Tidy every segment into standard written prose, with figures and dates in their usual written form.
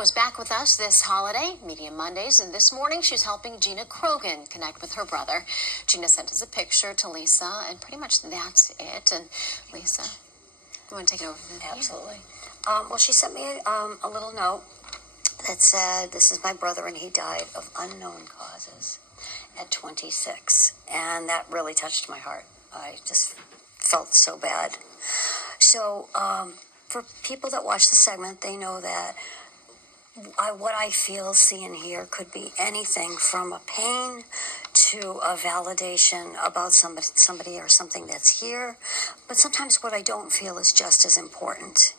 Gino is back with us this holiday, Media Mondays, and this morning she's helping Gina Krogan connect with her brother. Gina sent us a picture to Lisa, and pretty much that's it. And Lisa, you want to take it over? Absolutely. Well, she sent me a little note that said, "This is my brother, and he died of unknown causes at 26." And that really touched my heart. I just felt so bad. So, for people that watch the segment, they know that what I feel, see, and hear could be anything from a pain to a validation about somebody or something that's here. But sometimes what I don't feel is just as important.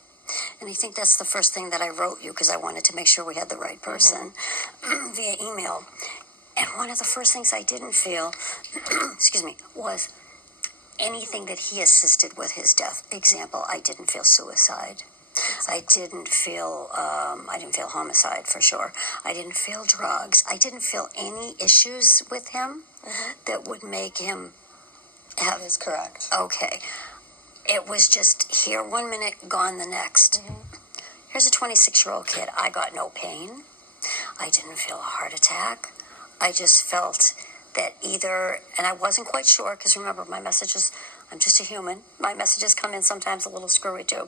And I think that's the first thing that I wrote you, because I wanted to make sure we had the right person via email. And one of the first things I didn't feel, excuse me, was anything that he assisted with his death. Example, I didn't feel suicide. I didn't feel homicide for sure. I didn't feel drugs. I didn't feel any issues with him that would make him have. That is correct. Okay. It was just here one minute, gone the next. Here's a 26-year-old kid. I got no pain. I didn't feel a heart attack. I just felt that either, and I wasn't quite sure, because remember, my messages, I'm just a human. My messages come in sometimes a little screwy too.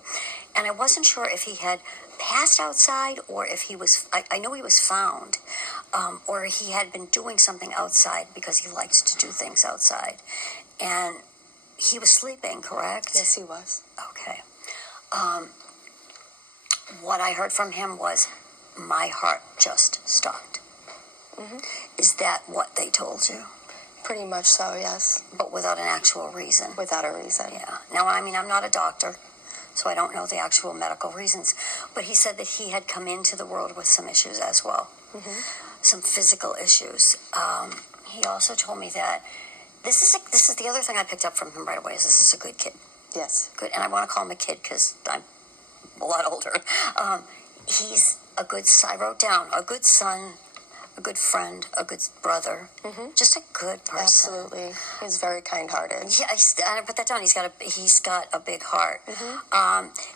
And I wasn't sure if he had passed outside or if he was, I know he was found, or he had been doing something outside because he likes to do things outside. And he was sleeping, correct? Yes, he was. Okay. What I heard from him was, my heart just stopped. Is that what they told you? Pretty much so, yes. But without an actual reason? Without a reason. Yeah. Now, I mean, I'm not a doctor, so I don't know the actual medical reasons. But he said that he had come into the world with some issues as well. Some physical issues. He also told me that this is the other thing I picked up from him right away, is this is a good kid. Yes. Good. And I want to call him a kid because I'm a lot older. He's a good, I wrote down, a good son, a good friend, a good brother, just a good person. Absolutely. He's very kind-hearted. Yeah, I put that down. He's got a big heart.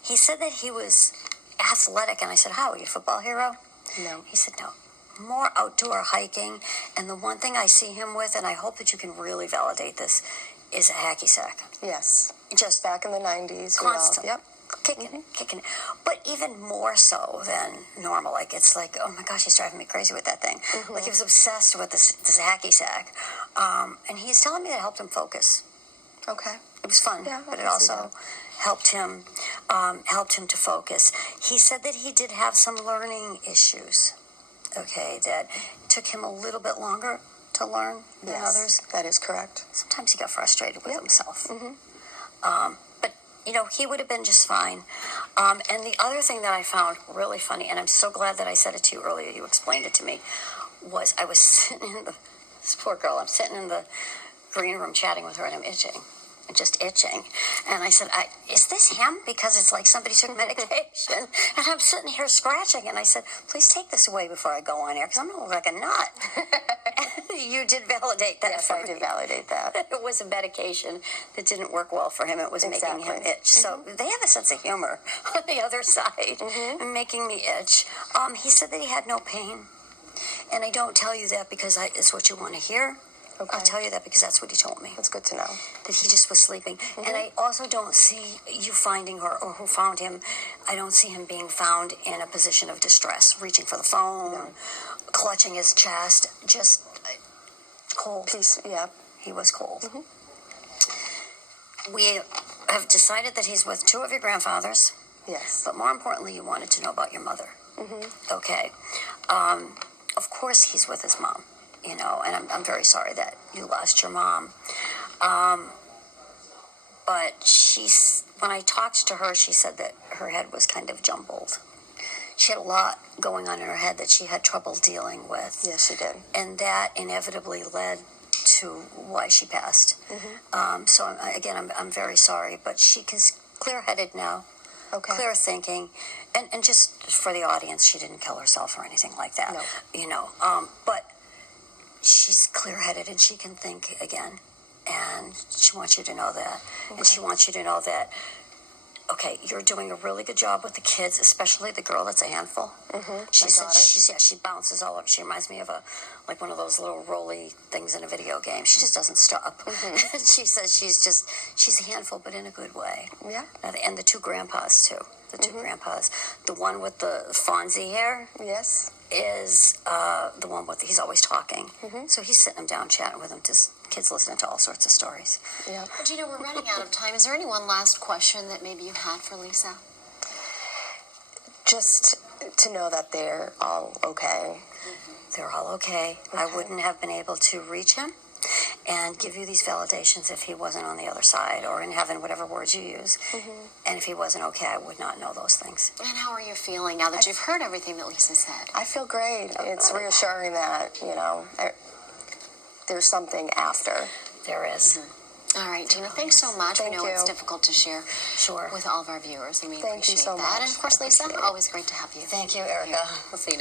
He said that he was athletic, and I said, "How, are you a football hero?" No. He said, "No, more outdoor hiking." And the one thing I see him with, and I hope that you can really validate this, is a hacky sack. Yes. Just back in the 90s. constant. Yep. Kicking it. But even more so than normal. Like, it's like, oh my gosh, he's driving me crazy with that thing. Like, he was obsessed with this hacky sack. And he's telling me that helped him focus. Okay. It was fun, Yeah, but it also helped him to focus. He said that he did have some learning issues. Okay, that took him a little bit longer to learn than others. That is correct. Sometimes he got frustrated with himself. But, you know, he would have been just fine. And the other thing that I found really funny, and I'm so glad that I said it to you earlier, you explained it to me, was I was sitting in this poor girl, I'm sitting in the green room chatting with her, and I'm itching. Just itching. And I said, is this him? Because it's like somebody took medication. And I'm sitting here scratching. And I said, please take this away before I go on air, because I'm going to look like a nut. And you did validate that. Yes, I did validate that. It was a medication that didn't work well for him. It was making him itch. So they have a sense of humor on the other side, making me itch. He said that he had no pain. And I don't tell you that because it's what you want to hear. Okay. I'll tell you that because that's what he told me. That's good to know. That he just was sleeping. And I also don't see you finding her, or who found him. I don't see him being found in a position of distress, reaching for the phone, clutching his chest, just cold. Peace, yeah. He was cold. We have decided that he's with two of your grandfathers. Yes. But more importantly, you wanted to know about your mother. Okay. Of course he's with his mom. You know, and I'm very sorry that you lost your mom. But when I talked to her, she said that her head was kind of jumbled. She had a lot going on in her head that she had trouble dealing with. Yes, she did. And that inevitably led to why she passed. So, again, I'm very sorry, but she's clear-headed now. Okay. Clear thinking, and just for the audience, she didn't kill herself or anything like that. No. You know, but she's clear-headed and she can think again, and she wants you to know that. And she wants you to know that okay, you're doing a really good job with the kids, especially the girl that's a handful. She said daughter. she bounces all up. She reminds me of like one of those little roly things in a video game. She just doesn't stop. She says she's a handful, but in a good way. Yeah. And the two grandpas too. The two grandpas. The one with the Fonzie hair Yes. is the one with he's always talking. So he's sitting them down, chatting with them. Just kids listening to all sorts of stories. Yeah. Gina, we're running out of time. Is there any one last question that maybe you had for Lisa? Just to know that they're all okay. They're all okay. I wouldn't have been able to reach him and give you these validations if he wasn't on the other side or in heaven, whatever words you use. And if he wasn't okay, I would not know those things. And how are you feeling now that you've heard everything that Lisa said? I feel great. It's reassuring that, there's something after. There is. All right, Gina, thanks so much. Thank we know you. it's difficult to share Sure. with all of our viewers, and we Thank you appreciate so that. much. And of course, I Lisa, appreciate it. always great to have you. Thank you, Erica. We'll see you.